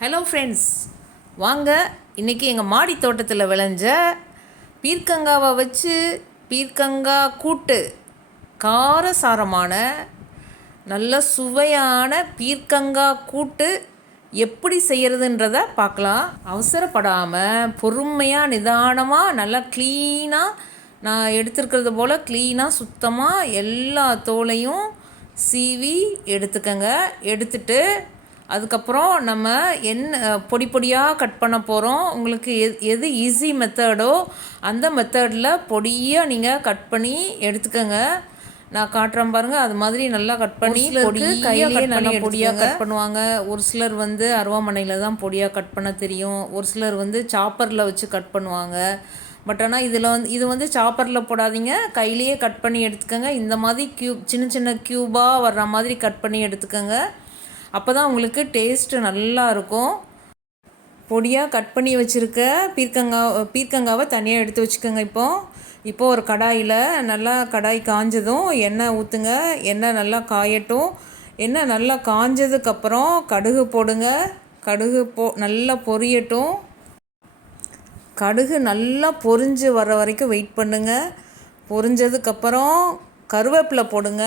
Hello friends வாங்க இன்றைக்கி எங்கள் மாடி தோட்டத்தில் விளைஞ்ச பீர்க்கங்காவை வச்சு பீர்க்கங்கா கூட்டு. காரசாரமான நல்ல சுவையான பீர்க்கங்கா கூட்டு எப்படி செய்கிறதுன்றத பார்க்கலாம். அவசரப்படாமல் பொறுமையாக நிதானமாக நல்லா க்ளீனாக நான் எடுத்துருக்கிறது போல் க்ளீனாக சுத்தமாக எல்லா தோலையும் சீவி எடுத்துக்கங்க. எடுத்துட்டு அதுக்கப்புறம் நம்ம என்ன பொடி பொடியாக கட் பண்ண போகிறோம் உங்களுக்கு எது எது ஈஸி மெத்தடோ அந்த மெத்தடில் பொடியாக நீங்கள் கட் பண்ணி எடுத்துக்கோங்க. நான் காட்டுறேன் பாருங்கள் அது மாதிரி நல்லா கட் பண்ணி பொடி கையிலேயே நல்லா பொடியாக கட் பண்ணுவாங்க. ஒரு சிலர் வந்து அருவாமனையில் தான் பொடியாக கட் பண்ண தெரியும். ஒரு சிலர் வந்து சாப்பரில் வச்சு கட் பண்ணுவாங்க. பட் ஆனால் இதில் வந்து இது வந்து சாப்பரில் போடாதீங்க. கையிலேயே கட் பண்ணி எடுத்துக்கோங்க. இந்த மாதிரி க்யூப் சின்ன சின்ன க்யூபாக வர்ற மாதிரி கட் பண்ணி எடுத்துக்கோங்க. அப்போ தான் உங்களுக்கு டேஸ்ட்டு நல்லா இருக்கும். பொடியாக கட் பண்ணி வச்சுருக்க பீர்க்கங்காய் பீர்க்கங்காவை தனியாக எடுத்து வச்சுக்கோங்க இப்போது இப்போது ஒரு கடாயில் நல்லா கடாய் காஞ்சதும் எண்ணெய் ஊற்றுங்க எண்ணெய் நல்லா காயட்டும். எண்ணெய் நல்லா காஞ்சதுக்கப்புறம் கடுகு போடுங்க. கடுகு போ நல்லா பொரியட்டும். கடுகு நல்லா பொரிஞ்சு வர வரைக்கும் வெயிட் பண்ணுங்கள் பொரிஞ்சதுக்கப்புறம் கருவேப்பிலை போடுங்க.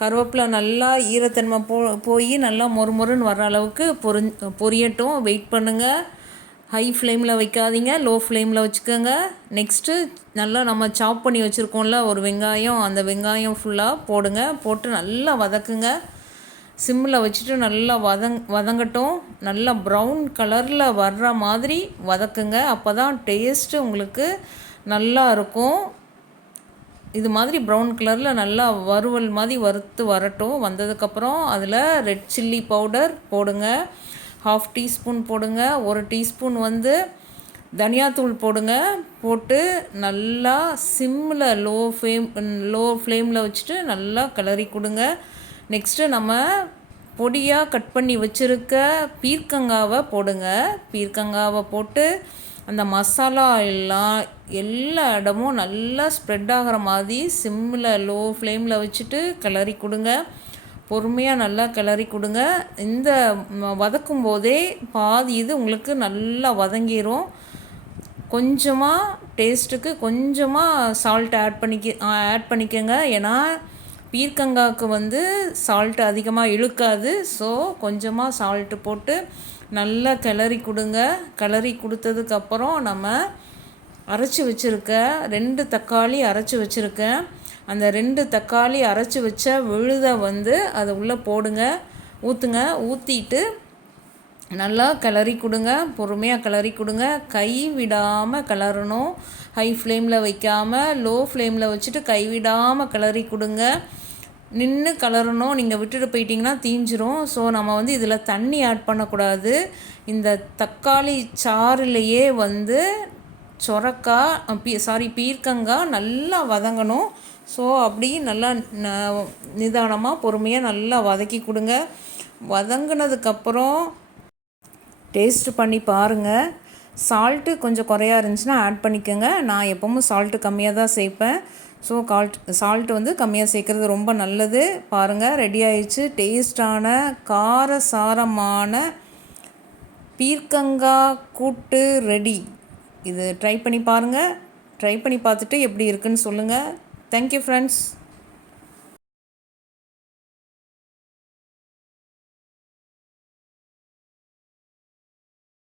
கருவேப்பிலை நல்லா ஈரத்தன்மை போ போய் நல்லா மொறு மொறுன்னு வர அளவுக்கு பொரி பொரியட்டும். வெயிட் பண்ணுங்கள் ஹை ஃப்ளேமில் வைக்காதீங்க. லோ ஃப்ளேமில் வச்சுக்கோங்க. நெக்ஸ்ட்டு நல்லா நம்ம சாப் பண்ணி வச்சுருக்கோம்ல ஒரு வெங்காயம் அந்த வெங்காயம் ஃபுல்லாக போடுங்க. போட்டு நல்லா வதக்குங்க. சிம்மில் வச்சுட்டு நல்லா வதங் வதங்கட்டும். நல்லா ப்ரௌன் கலரில் வர்ற மாதிரி வதக்குங்க. அப்போ தான் டேஸ்ட்டு உங்களுக்கு நல்லா இருக்கும். இது மாதிரி ப்ரௌன் கலரில் நல்லா வறுவல் மாதிரி வறுத்து வரட்டும். வந்ததுக்கப்புறம் அதில் ரெட் சில்லி பவுடர் போடுங்க. ஹாஃப் டீஸ்பூன் போடுங்க. ஒரு டீஸ்பூன் வந்து தனியாத்தூள் போடுங்க. போட்டு நல்லா சிம்மில் லோ ஃப்ளேம் லோ ஃப்ளேமில் வச்சுட்டு நல்லா கிளறி கொடுங்க. நெக்ஸ்ட்டு நம்ம பொடியாக கட் பண்ணி வச்சுருக்க பீர்க்கங்காவை போடுங்க. பீர்க்கங்காவை போட்டு அந்த மசாலா எல்லாம் எல்லா இடமும் நல்லா ஸ்ப்ரெட் ஆகிற மாதிரி சிம்மில் லோ ஃப்ளேமில் வச்சுட்டு கிளறி கொடுங்க. பொறுமையாக நல்லா கிளறி கொடுங்க. இந்த வதக்கும் போதே பாதி இது உங்களுக்கு நல்லா வதங்கிடும் கொஞ்சமாக டேஸ்ட்டுக்கு கொஞ்சமாக சால்ட் ஆட் பண்ணிக்க ஆட் பண்ணிக்கோங்க. ஏன்னா பீர்க்கங்காவுக்கு வந்து சால்ட் அதிகமாக இழுக்காது. ஸோ கொஞ்சமாக சால்ட்டு போட்டு நல்லா கிளறி கொடுங்க. கிளறி கொடுத்ததுக்கப்புறம் நம்ம அரைச்சி வச்சுருக்க ரெண்டு தக்காளி அரைச்சி வச்சுருக்கேன் அந்த ரெண்டு தக்காளி அரைச்சி வச்ச விழுதை வந்து அதை உள்ளே போடுங்க ஊற்றுங்க ஊற்றிட்டு நல்லா கிளறி கொடுங்க பொறுமையாக கிளறி கொடுங்க. கை விடாமல் கிளறணும். ஹை ஃப்ளேமில் வைக்காமல் லோ ஃப்ளேமில் வச்சுட்டு கை விடாமல் கிளறி கொடுங்க. நின்று கலரணும் நீங்கள் விட்டுட்டு போயிட்டிங்கன்னா தீஞ்சிரும். ஸோ நம்ம வந்து இதில் தண்ணி ஆட் பண்ணக்கூடாது. இந்த தக்காளி சாறுலையே வந்து சொரக்காய் பீ சாரி பீர்க்கங்காய் நல்லா வதங்கணும். ஸோ அப்படி நல்லா நிதானமாக பொறுமையாக நல்லா வதக்கி கொடுங்க. வதங்கினதுக்கப்புறம் டேஸ்ட் பண்ணி பாருங்கள் சால்ட்டு கொஞ்சம் குறையா இருந்துச்சுன்னா ஆட் பண்ணிக்கோங்க. நான் எப்பவும் சால்ட்டு கம்மியாக தான் சேர்ப்பேன். ஸோ கால்ட் சால்ட் வந்து கம்மியாக சேர்க்குறது ரொம்ப நல்லது. பாருங்கள் ரெடி ஆயிடுச்சு. டேஸ்டான காரசாரமான பீர்க்கங்காய் கூட்டு ரெடி இது ட்ரை பண்ணி பாருங்கள் ட்ரை பண்ணி பார்த்துட்டு எப்படி இருக்குன்னு சொல்லுங்கள் தேங்க்யூ ஃப்ரெண்ட்ஸ்